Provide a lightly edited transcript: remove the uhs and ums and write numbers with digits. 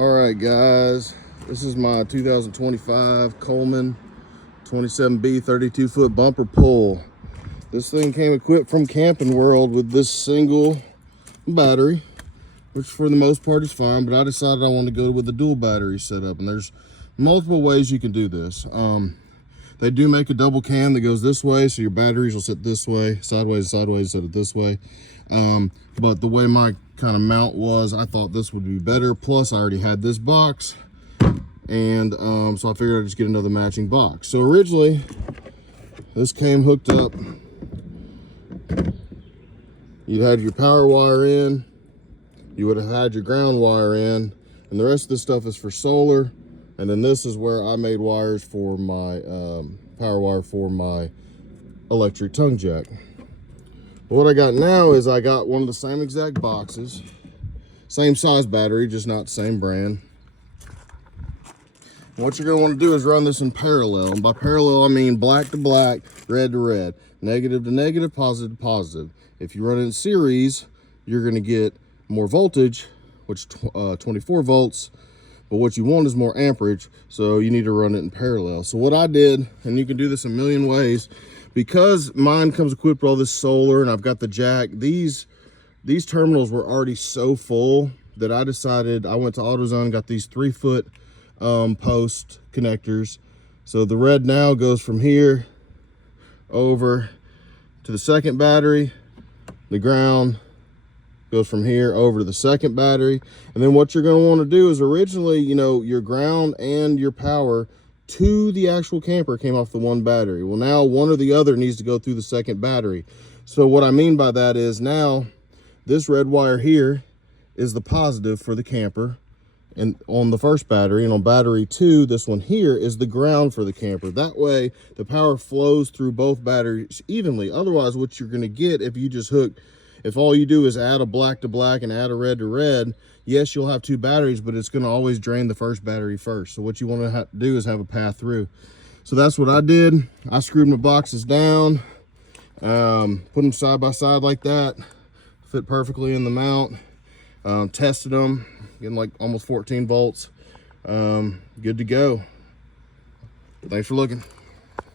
All right, guys, this is my 2025 Coleman 27B 32-foot bumper pull. This thing came equipped from Camping World with this single battery, which for the most part is fine, but I decided I wanted to go with the dual battery setup, and there's multiple ways you can do this. They do make a double cam that goes this way, so your batteries will sit this way, sideways, set it this way. But the way my kind of mount was, I thought this would be better. Plus, I already had this box, and so I figured I'd just get another matching box. So originally, this came hooked up. You'd had your power wire in, you would have had your ground wire in, and the rest of this stuff is for solar. And then this is where I made wires for my power wire for my electric tongue jack. But what I got now is I got one of the same exact boxes, same size battery, just not the same brand. And what you're going to want to do is run this in parallel. And by parallel, I mean black to black, red to red, negative to negative, positive to positive. If you run it in series, you're going to get more voltage, which 24 volts. But what you want is more amperage, so you need to run it in parallel. So what I did, and you can do this a million ways, because mine comes equipped with all this solar and I've got the jack, these terminals were already so full that I decided, I went to AutoZone and got these 3-foot post connectors. So the red now goes from here over to the second battery, the ground goes from here over to the second battery. And then what you're going to want to do is originally, you know, your ground and your power to the actual camper came off the one battery. Well, now one or the other needs to go through the second battery. So what I mean by that is now this red wire here is the positive for the camper and on the first battery, and on battery 2, this one here is the ground for the camper. That way the power flows through both batteries evenly. Otherwise, what you're going to get if you just hook, if all you do is add a black to black and add a red to red, yes, you'll have 2 batteries, but it's going to always drain the first battery first. So what you want to do is have a path through. So that's what I did. I screwed my boxes down, put them side by side like that, fit perfectly in the mount, tested them, getting like almost 14 volts. Good to go. Thanks for looking.